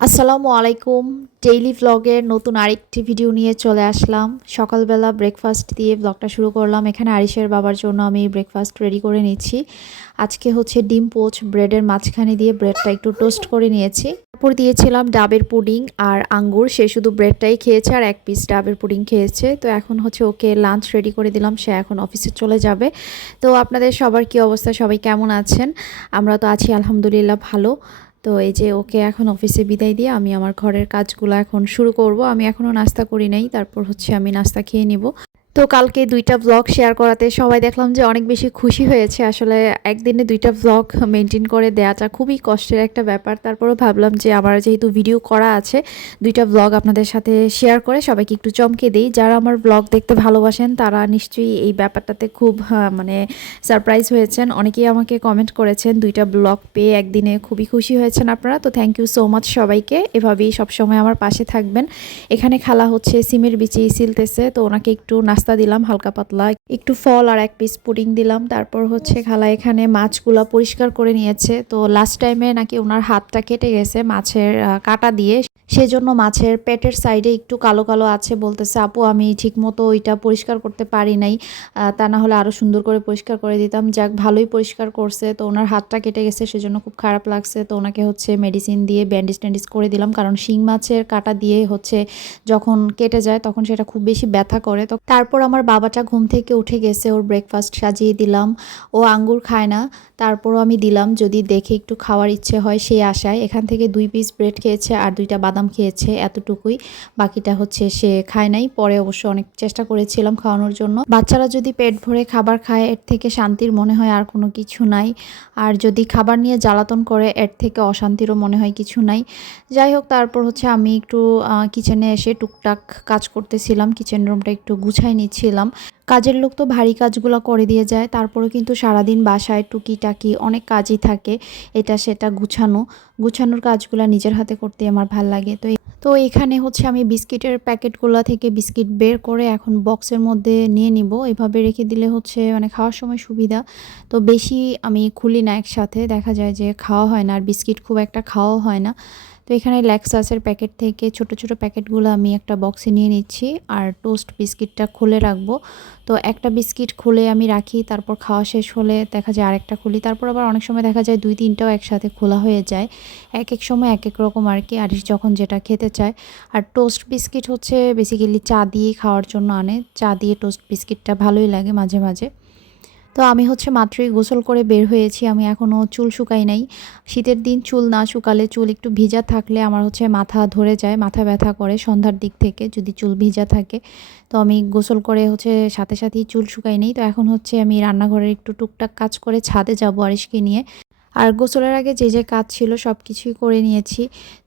আসসালামু আলাইকুম। ডেইলি ভ্লগের নতুন আরেকটি ভিডিও নিয়ে চলে আসলাম। সকালবেলা ব্রেকফাস্ট দিয়ে ব্লগটা শুরু করলাম। এখানে আরিশের বাবার জন্য আমি ব্রেকফাস্ট রেডি করে নিচ্ছি আজকে হচ্ছে ডিম পোচ ব্রেডের মাঝখানে দিয়ে ব্রেডটা একটু টোস্ট করে নিয়েছি। তারপর দিয়েছিলাম ডাবের পুডিং আর আঙ্গুর। সে শুধু ব্রেডটাই খেয়েছে আর এক পিস ডাবের পুডিং খেয়েছে। তো এখন হচ্ছে ওকে লাঞ্চ রেডি করে দিলাম। সে এখন অফিসে চলে যাবে। তো আপনাদের সবার কি অবস্থা? সবাই কেমন আছেন? আমরা তো আছি আলহামদুলিল্লাহ ভালো। তো এই যে ওকে এখন অফিসে বিদায় দিয়ে আমি আমার ঘরের কাজগুলো এখন শুরু করব। আমি এখনও নাস্তা করি নাই, তারপর হচ্ছে আমি নাস্তা খেয়ে নিব। তো কালকে দুইটা ব্লগ শেয়ার করাতে সবাই দেখলাম যে অনেক বেশি খুশি হয়েছে। আসলে একদিনে দুইটা ব্লগ মেনটেন করে দেওয়াটা খুবই কষ্টের একটা ব্যাপার। তারপরও ভাবলাম যে আমার যেহেতু ভিডিও করা আছে, দুইটা ব্লগ আপনাদের সাথে শেয়ার করে সবাইকে একটু চমকে দিই। যারা আমার ব্লগ দেখতে ভালোবাসেন, তারা নিশ্চয়ই এই ব্যাপারটাতে খুব মানে সারপ্রাইজ হয়েছেন। অনেকেই আমাকে কমেন্ট করেছেন, দুইটা ব্লগ পেয়ে একদিনে খুবই খুশি হয়েছেন আপনারা। তো থ্যাংক ইউ সো মাচ সবাইকে। এভাবেই সবসময় আমার পাশে থাকবেন। এখানে খালা হচ্ছে সিমের বিচি সিলতেছে তো ওনাকে একটু নাস্তা দিলাম হালকা পাতলা। একটু ফল আর এক পিস পুডিং দিলাম। তারপর হচ্ছে খালা এখানে মাছগুলা পরিষ্কার করে নিয়েছে। তো লাস্ট টাইমে নাকি ওনার হাতটা কেটে গেছে মাছের কাটা দিয়ে। সেজন্য মাছের পেটের সাইডে একটু কালো কালো আছে বলতেছে, আপু, আমি ঠিকমতো ওইটা পরিষ্কার করতে পারি নাই। তা না হলে আরও সুন্দর করে পরিষ্কার করে দিতাম। যাক, ভালোই পরিষ্কার করছে। তো ওনার হাতটা কেটে গেছে, সেজন্য খুব খারাপ লাগছে। তো ওনাকে হচ্ছে মেডিসিন দিয়ে ব্যান্ডেজ ট্যান্ডেজ করে দিলাম। কারণ শিং মাছের কাটা দিয়ে হচ্ছে যখন কেটে যায় তখন সেটা খুব বেশি ব্যথা করে। তো তারপর আমার বাবাটা ঘুম থেকে উঠে গেছে, ওর ব্রেকফাস্ট সাজিয়ে দিলাম। ও আঙ্গুর খায় না, তারপরও আমি দিলাম। যদি দেখে একটু খাওয়ার ইচ্ছে হয় সেই আশায়। এখান থেকে দুই পিস ব্রেড খেয়েছে আর দুইটা বাদাম খেয়েছে এতটুকুই, বাকিটা হচ্ছে সে খায় নাই। পরে অবশ্য অনেক চেষ্টা করেছিলাম খাওয়ানোর জন্য। বাচ্চারা যদি পেট ভরে খাবার খায়, এর থেকে শান্তির মনে হয় আর কোনো কিছু নাই। আর যদি খাবার নিয়ে জ্বালাতন করে, এর থেকে অশান্তিরও মনে হয় কিছু নাই। যাই হোক, তারপর হচ্ছে আমি একটু কিচেনে এসে টুকটাক কাজ করতেছিলাম। কিচেন রুমটা একটু গুছাই নিচ্ছিলাম। কাজের লোক তো ভারী কাজগুলো করে দিয়ে যায় তারপরে কিন্তু সারাদিন বাসায় টুকিটাকি অনেক কাজই থাকে, এটা সেটা গুছানো। গুছানোর কাজগুলো নিজের হাতে করতে আমার ভালো লাগে। তো তো এখানে হচ্ছে আমি বিস্কিটের প্যাকেটগুলো থেকে বিস্কিট বের করে এখন বক্সের মধ্যে নিয়ে নিব। এভাবে রেখে দিলে হচ্ছে মানে খাওয়ার সময় সুবিধা। তো বেশি আমি খুলি না একসাথে, দেখা যায় যে খাওয়া হয় না আর বিস্কিট খুব একটা খাওয়াও হয় না। তো এখানে ল্যাক্সাসের প্যাকেট থেকে ছোট ছোট প্যাকেটগুলো আমি একটা বক্সে নিয়ে নিচ্ছি আর টোস্ট বিস্কিটটা খুলে রাখব। তো একটা বিস্কিট খুলে আমি রাখি, তারপর খাওয়া শেষ হলে দেখা যায় আরেকটা খুলি, তারপর আবার অনেক সময় দেখা যায় দুই তিনটাও একসাথে খোলা হয়ে যায়। এক এক সময় এক এক রকম আর কি আর যখন যেটা খেতে চায়। আর টোস্ট বিস্কিট হচ্ছে বেসিক্যালি চা দিয়ে খাওয়ার জন্য আনে, চা দিয়ে টোস্ট বিস্কিটটা ভালোই লাগে মাঝে মাঝে। তো আমি হচ্ছে মাত্রই গোসল করে বের হয়েছি, আমি এখনও চুল শুকাই নাই। শীতের দিন চুল না শুকালে চুল একটু ভিজা থাকলে আমার হচ্ছে মাথা ধরে যায়, মাথা ব্যথা করে সন্ধ্যার দিক থেকে যদি চুল ভিজা থাকে। তো আমি গোসল করে হচ্ছে সাথে সাথেই চুল শুকাই নেই, তো এখন হচ্ছে আমি রান্নাঘরের একটু টুকটাক কাজ করে ছাদে যাব আরিশকে নিয়ে। আর গোসলের আগে যে যে কাজ ছিল সব কিছুই করে নিয়েছি।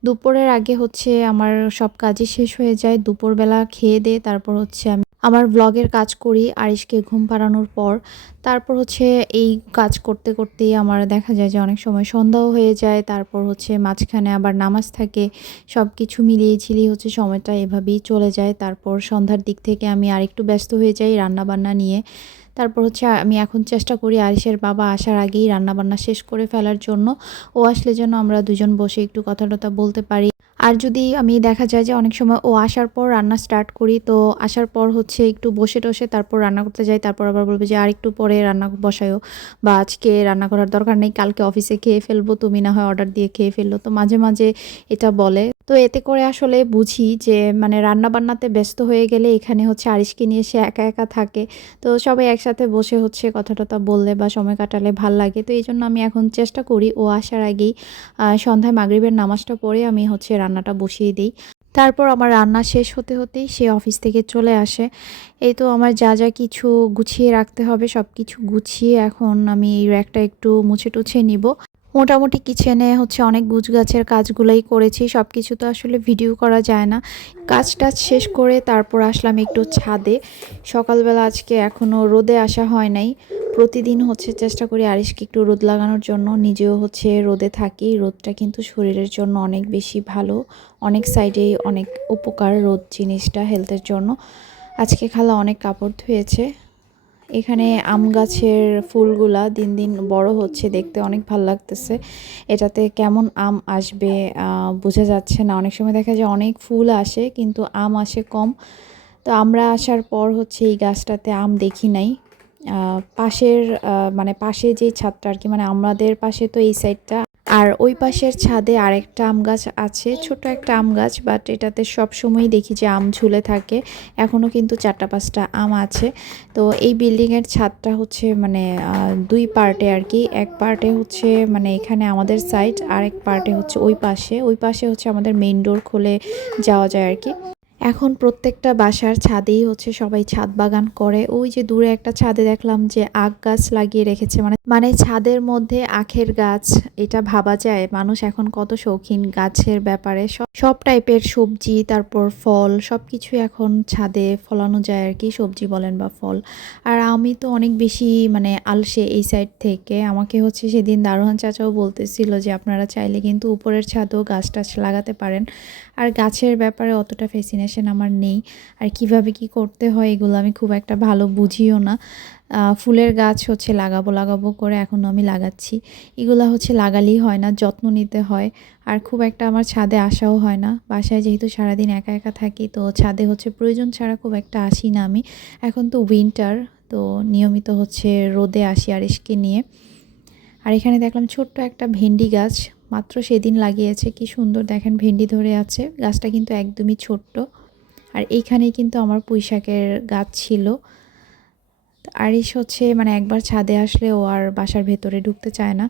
দুপুরের আগে হচ্ছে আমার সব কাজই শেষ হয়ে যায়, দুপুরবেলা খেয়ে দিয়ে তারপর হচ্ছে আমি আমার ব্লগের কাজ করি, আরিশকে ঘুম পাড়ানোর পর। তারপর হচ্ছে এই কাজ করতে করতেই আমার দেখা যায় যে অনেক সময় সন্ধ্যাও হয়ে যায়। তারপর হচ্ছে মাঝখানে আবার নামাজ থাকে। সব কিছু মিলিয়ে ঝিলিয়ে হচ্ছে সময়টা এভাবেই চলে যায়। তারপর সন্ধ্যার দিক থেকে আমি আরেকটু ব্যস্ত হয়ে যাই রান্নাবান্না নিয়ে। তারপর হচ্ছে আমি এখন চেষ্টা করি আরিশের বাবা আসার আগেই রান্নাবান্না শেষ করে ফেলার জন্য। ও আসলে যেন আমরা দুজন বসে একটু কথা টথা বলতে পারি। আর যদি আমি দেখা যায় যে অনেক সময় ও আসার পর রান্না স্টার্ট করি, তো আসার পর হচ্ছে একটু বসে টসে তারপর রান্না করতে যাই, তারপর আবার বলবে যে আর একটু পরে রান্না বসায়ও বা আজকে রান্না করার দরকার নেই, কালকে অফিসে খেয়ে ফেলব, তুমি না হয় অর্ডার দিয়ে খেয়ে ফেলল। তো মাঝে মাঝে এটা বলে। তো এতে করে আসলে বুঝি যে মানে রান্না বান্নাতে ব্যস্ত হয়ে গেলে এখানে হচ্ছে আরিশকে নিয়ে সে একা একা থাকে। তো সবাই একসাথে বসে হচ্ছে কথা টথা বললে বা সময় কাটালে ভালো লাগে। তো এই জন্য আমি এখন চেষ্টা করি, ও আসার আগেই সন্ধ্যায় মাগরিবের নামাজটা পড়ে আমি হচ্ছে রান্নাটা বসিয়ে দিই। তারপর আমার রান্না শেষ হতে হতেই সে অফিস থেকে চলে আসে। এই তো আমার যা যা কিছু গুছিয়ে রাখতে হবে সব কিছু গুছিয়ে এখন আমি এই র্যাকটা একটু মুছে টুছে নিব। মোটামুটি কিচেনে হচ্ছে অনেক গুছগাছের কাজগুলোই করেছি সব কিছু তো আসলে ভিডিও করা যায় না। কাজ টাজ শেষ করে তারপর আসলাম একটু ছাদে। সকালবেলা আজকে এখনও রোদে আসা হয় নাই। প্রতিদিন হচ্ছে চেষ্টা করি আরিশকে একটু রোদ লাগানোর জন্য। নিজেও হচ্ছে রোদে থাকি। রোদটা কিন্তু শরীরের জন্য অনেক বেশি ভালো। অনেক সাইডেই অনেক উপকার রোদ জিনিসটা হেলথের জন্য। আজকে খালা অনেক কাপড় ধুয়েছে। এখানে আম গাছের ফুলগুলা দিন দিন বড় হচ্ছে, দেখতে অনেক ভালো লাগতেছে। এটাতে কেমন আম আসবে বোঝা যাচ্ছে না। অনেক সময় দেখা যায় অনেক ফুল আসে, কিন্তু আম আসে কম। তো আমরা আসার পর হচ্ছে এই গাছটাতে আম দেখি নাই। পাশের মানে পাশে যে ছাদটা আর কি মানে আমাদের পাশে তো এই সাইডটা আর ওই পাশের ছাদে আরেকটা আম গাছ আছে, ছোট একটা আম গাছ বাট এটাতে সব সময় দেখি যে আম ঝুলে থাকে। এখনও কিন্তু চারটা পাঁচটা আম আছে। তো এই বিল্ডিংয়ের ছাদটা হচ্ছে মানে দুই পার্টে আর কি এক পার্টে হচ্ছে মানে এখানে আমাদের সাইড আর এক পার্টে হচ্ছে ওই পাশে। ওই পাশে হচ্ছে আমাদের মেইন ডোর খুলে যাওয়া যায় আর কি এখন প্রত্যেকটা বাসার ছাদেই হচ্ছে সবাই ছাদ বাগান করে। ওই যে দূরে একটা ছাদে দেখলাম যে আখ গাছ লাগিয়ে রেখেছে। মানে মানে ছাদের মধ্যে আখের গাছ, এটা ভাবা যায়। মানুষ এখন কত শৌখিন গাছের ব্যাপারে। সব টাইপের সবজি, তারপর ফল সব কিছু এখন ছাদে ফলানো যায় আর কি, সবজি বলেন বা ফল। আর আমি তো অনেক বেশি মানে আলসে এই সাইড থেকে। আমাকে হচ্ছে সেদিন দারোহান চাচাও বলতেছিল যে, আপনারা চাইলে কিন্তু উপরের ছাদেও গাছ টাছ লাগাতে পারেন। আর গাছের ব্যাপারে অতটা ফেসিনেশন আমার নেই। আর কীভাবে কি করতে হয় এগুলো আমি খুব একটা ভালো বুঝিও না। ফুলের গাছ হচ্ছে লাগাবো লাগাবো করে এখন আমি লাগাচ্ছি। এগুলো হচ্ছে লাগালেই হয় না, যত্ন নিতে হয়। আর খুব একটা আমার ছাদে আসাও হয় না। বাসায় যেহেতু সারাদিন একা একা থাকি, তো ছাদে হচ্ছে প্রয়োজন ছাড়া খুব একটা আসি না আমি। এখন তো উইন্টার তো নিয়মিত হচ্ছে রোদে আসি আরিশকে নিয়ে। আর এখানে দেখলাম ছোট্ট একটা ভেন্ডি গাছ, মাত্র সেদিন লাগিয়েছে। কি সুন্দর দেখেন ভেন্ডি ধরে আছে। গাছটা কিন্তু একদমই ছোট্ট। আর এইখানে কিন্তু আমার পুঁইশাকের গাছ ছিল। আর আরিশ হচ্ছে মানে একবার ছাদে আসলে ও আর বাসার ভেতরে ঢুকতে চায় না।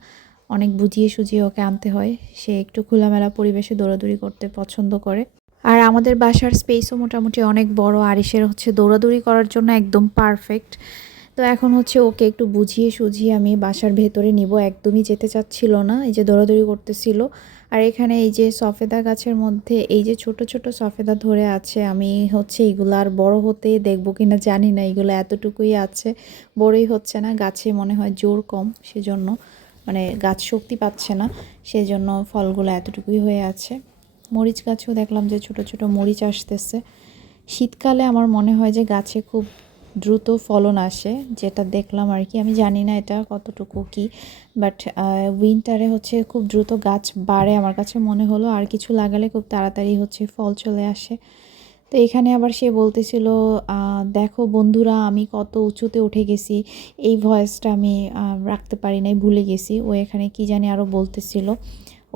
অনেক বুঝিয়ে সুজিয়ে ওকে আনতে হয়। সে একটু খোলামেলা পরিবেশে দৌড়াদৌড়ি করতে পছন্দ করে। আর আমাদের বাসার স্পেসও মোটামুটি অনেক বড়। আরিশের হচ্ছে দৌড়াদৌড়ি করার জন্য একদম পারফেক্ট। তো এখন হচ্ছে ওকে একটু বুঝিয়ে সুঝিয়ে আমি বাসার ভেতরে নিব। একদমই যেতে চাচ্ছিল না, এই যে দৌড়াদৌড়ি করতেছিল। আর এখানে এই যে সফেদা গাছের মধ্যে এই যে ছোট ছোট সফেদা ধরে আছে, আমি হচ্ছে এগুলো আর বড় হতে দেখব কিনা জানি না। এগুলো এতটুকুই আছে, বড়ই হচ্ছে না, গাছে মনে হয় জোর কম, সেজন্য মানে গাছ শক্তি পাচ্ছে না, সেজন্য ফলগুলো এতটুকুই হয়ে আছে। মরিচ গাছেও দেখলাম যে ছোট ছোট মরিচ আসতেছে। শীতকালে আমার মনে হয় যে গাছে খুব দ্রুত ফলন আসে, যেটা দেখলাম আর কি। আমি জানি না এটা কতটুকু কি বাট উইন্টারে হচ্ছে খুব দ্রুত গাছ বাড়ে আমার কাছে মনে হলো। আর কিছু লাগালে খুব তাড়াতাড়ি হচ্ছে ফল চলে আসে। তো এখানে আবার সে বলতেছিল দেখো বন্ধুরা, আমি কত উঁচুতে উঠে গেছি, এই ভয়েসটা আমি রাখতে পারি নাই, ভুলে গেছি। ও এখানে কি জানি আরও বলতেছিল।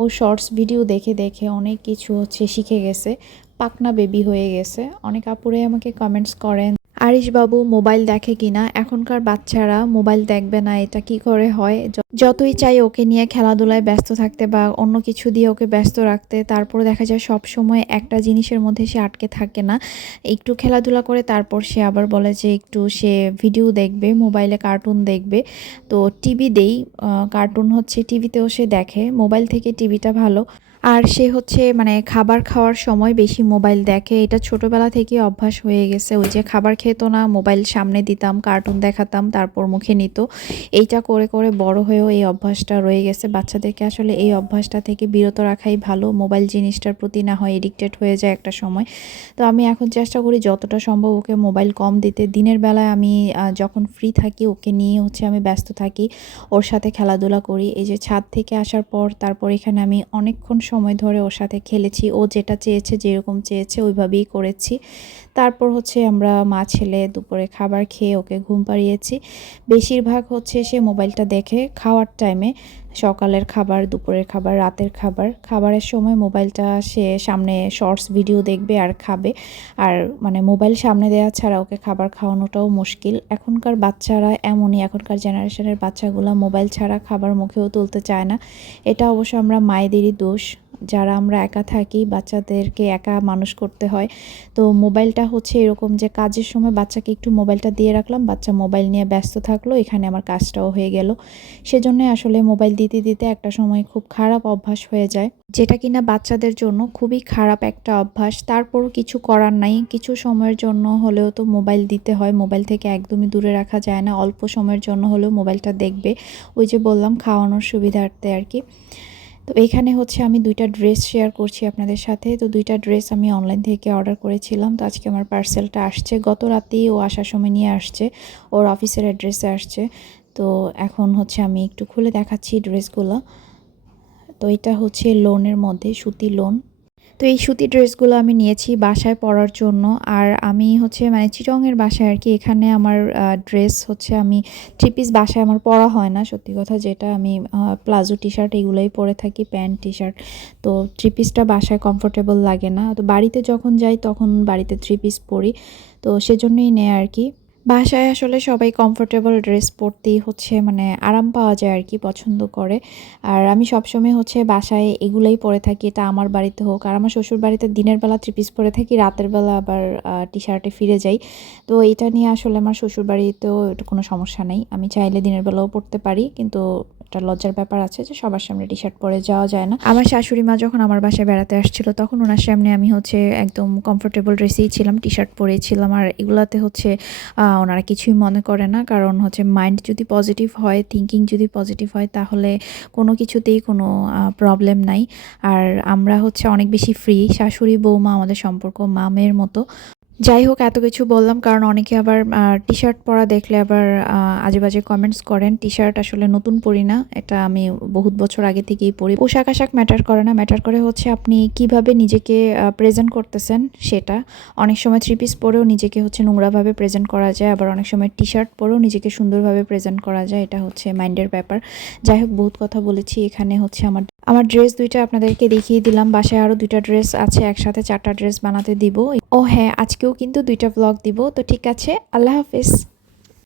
ও শর্টস ভিডিও দেখে দেখে অনেক কিছু হচ্ছে শিখে গেছে, পাকনা বেবি হয়ে গেছে। অনেক আপুরে আমাকে কমেন্টস করেন আরিশ বাবু মোবাইল দেখে কিনা, এখনকার বাচ্চারা মোবাইল দেখবে না, এটা কি করে হয়? যতই চাই ওকে নিয়ে খেলাধুলায় ব্যস্ত থাকতে বা অন্য কিছু দিয়ে ওকে ব্যস্ত রাখতে তারপর দেখা যায় সব সময় একটা জিনিসের মধ্যে সে আটকে থাকে না। একটু খেলাধুলা করে তারপর সে আবার বলে যে একটু সে ভিডিও দেখবে, মোবাইলে কার্টুন দেখবে। তো টিভি দেই কার্টুন হচ্ছে টিভিতেও সে দেখে, মোবাইল থেকে টিভিটা ভালো। আর সে হচ্ছে মানে খাবার খাওয়ার সময় বেশি মোবাইল দেখে। এটা ছোটবেলা থেকে অভ্যাস হয়ে গেছে। ওই যে খাবার খেত না, মোবাইল সামনে দিতাম কার্টুন দেখাতাম, তারপর মুখে নিত। এইটা করে করে বড় হয়েও এই অভ্যাসটা রয়ে গেছে। বাচ্চাদেরকে আসলে এই অভ্যাসটা থেকে বিরত রাখাই ভালো। মোবাইল জিনিসটার প্রতি না হয় এডিক্টেড হয়ে যায় একটা সময়। তো আমি এখন চেষ্টা করি যতটা সম্ভব ওকে মোবাইল কম দিতে। দিনের বেলায় আমি যখন ফ্রি থাকি, ওকে নিয়ে হচ্ছে আমি ব্যস্ত থাকি। ওর সাথে খেলাধুলা করি। এই যে ছাদ থেকে আসার পর, তারপর এখানে আমি অনেকক্ষণ সময় ধরে ওর সাথে খেলেছি। ও যেটা চেয়েছে, যেরকম চেয়েছে, ওইভাবেই করেছি। তারপর হচ্ছে আমরা মা, ছেলে দুপুরে খাবার খেয়ে ওকে ঘুম পাড়িয়েছি। বেশিরভাগ হচ্ছে সে মোবাইলটা দেখে খাওয়ার টাইমে সকালের খাবার, দুপুরের খাবার, রাতের খাবার। খাবারের সময় মোবাইলটা সে সামনে শর্টস ভিডিও দেখবে আর খাবে। আর মানে মোবাইল সামনে দেওয়া ছাড়া ওকে খাবার খাওয়ানোটাও মুশকিল। এখনকার বাচ্চারা এমনই, এখনকার জেনারেশনের বাচ্চাগুলো মোবাইল ছাড়া খাবার মুখেও তুলতে চায় না। এটা অবশ্য আমরা মায়েদেরই দোষ। যারা আমরা একা থাকি, বাচ্চাদেরকে একা মানুষ করতে হয়। তো মোবাইলটা হচ্ছে এরকম যে কাজের সময় বাচ্চাকে একটু মোবাইলটা দিয়ে রাখলাম, বাচ্চা মোবাইল নিয়ে ব্যস্ত থাকল, এখানে আমার কাজটাও হয়ে গেল। সেজন্য আসলে মোবাইল দিতে দিতে একটা সময় খুব খারাপ অভ্যাস হয়ে যায়। যেটা কিনা বাচ্চাদের জন্য খুবই খারাপ একটা অভ্যাস। তারপরও কিছু করার নাই। কিছু সময়ের জন্য হলেও তো মোবাইল দিতে হয়। মোবাইল থেকে একদমই দূরে রাখা যায় না। অল্প সময়ের জন্য হলেও মোবাইলটা দেখবে। ওই যে বললাম, খাওয়ানোর সুবিধার্থে আর কি। তো এখানে হচ্ছে আমি দুইটা ড্রেস শেয়ার করছি আপনাদের সাথে। তো দুইটা ড্রেস আমি অনলাইন থেকে অর্ডার করেছিলাম। তো আজকে আমার পার্সেলটা আসছে। গত রাতেই ও আসার সময় নিয়ে আসছে। ওর অফিসের অ্যাড্রেসে আসছে। তো এখন হচ্ছে আমি একটু খুলে দেখাচ্ছি ড্রেসগুলো। তো এটা হচ্ছে লোনের মধ্যে, সুতি লোন তো এই সুতি ড্রেসগুলো আমি নিয়েছি বাসায় পরার জন্য। আর আমি হচ্ছে মানে চিটংয়ের বাসায় আর কি, এখানে আমার ড্রেস হচ্ছে আমি থ্রি পিস বাসায় আমার পরা হয় না, সত্যি কথা যেটা আমি প্লাজো টি শার্ট এগুলোই পরে থাকি, প্যান্ট টি শার্ট তো থ্রি পিসটা বাসায় কমফোর্টেবল লাগে না। তো বাড়িতে যখন যাই তখন বাড়িতে থ্রি পিস পরি। তো সেজন্যই নেয় আর কি। বাসায় আসলে সবাই কমফোর্টেবল ড্রেস পরতেই হচ্ছে মানে আরাম পাওয়া যায় আর কি, পছন্দ করে। আর আমি সবসময় হচ্ছে বাসায় এগুলোই পরে থাকি, এটা আমার বাড়িতে হোক। আর আমার শ্বশুর বাড়িতে দিনের বেলা থ্রি পিস পরে থাকি, রাতের বেলা আবার টি শার্টে ফিরে যাই। তো এটা নিয়ে আসলে আমার শ্বশুর বাড়িতেও কোনো সমস্যা নেই। আমি চাইলে দিনের বেলাও পরতে পারি, কিন্তু একটা লজ্জার ব্যাপার আছে যে সবার সামনে টি শার্ট পরে যাওয়া যায় না। আমার শাশুড়ি মা যখন আমার বাসায় বেড়াতে আসছিল, তখন ওনার সামনে আমি হচ্ছে একদম কমফোর্টেবল ড্রেসেই ছিলাম টি শার্ট পরেছিলাম। আর এগুলাতে হচ্ছে ওনারা কিছুই মনে করে না। কারণ হচ্ছে মাইন্ড যদি পজিটিভ হয় থিঙ্কিং যদি পজিটিভ হয়, তাহলে কোনো কিছুতেই কোনো প্রবলেম নাই। আর আমরা হচ্ছে অনেক বেশি ফ্রি শাশুড়ি, বৌমা আমাদের সম্পর্ক মামের মতো। যাই হোক এত কিছু বললাম কারণ অনেকে আবার টি শার্ট পরা দেখলে আবার আজে বাজে কমেন্টস করেন টি শার্ট আসলে নতুন পরি না, এটা আমি বহুত বছর আগে থেকেই পরি। পোশাক আশাক ম্যাটার করে না ম্যাটার করে হচ্ছে আপনি কীভাবে নিজেকে প্রেজেন্ট করতেছেন সেটা। অনেক সময় থ্রি পিস পরেও নিজেকে হচ্ছে নোংরাভাবে প্রেজেন্ট করা যায়, আবার অনেক সময় টি শার্ট পরেও নিজেকে সুন্দরভাবে প্রেজেন্ট করা যায়, এটা হচ্ছে মাইন্ডের ব্যাপার। যাই হোক বহুত কথা বলেছি, এখানে হচ্ছে আমার আমার ড্রেস দুইটা আপনাদেরকে দেখিয়ে দিলাম। বাসায় আরও দুইটা ড্রেস আছে, একসাথে চারটা ড্রেস বানাতে দিব। ও হ্যাঁ আজকেও কিন্তু দুইটা ব্লগ দিব। তো ঠিক আছে, আল্লাহ হাফিজ।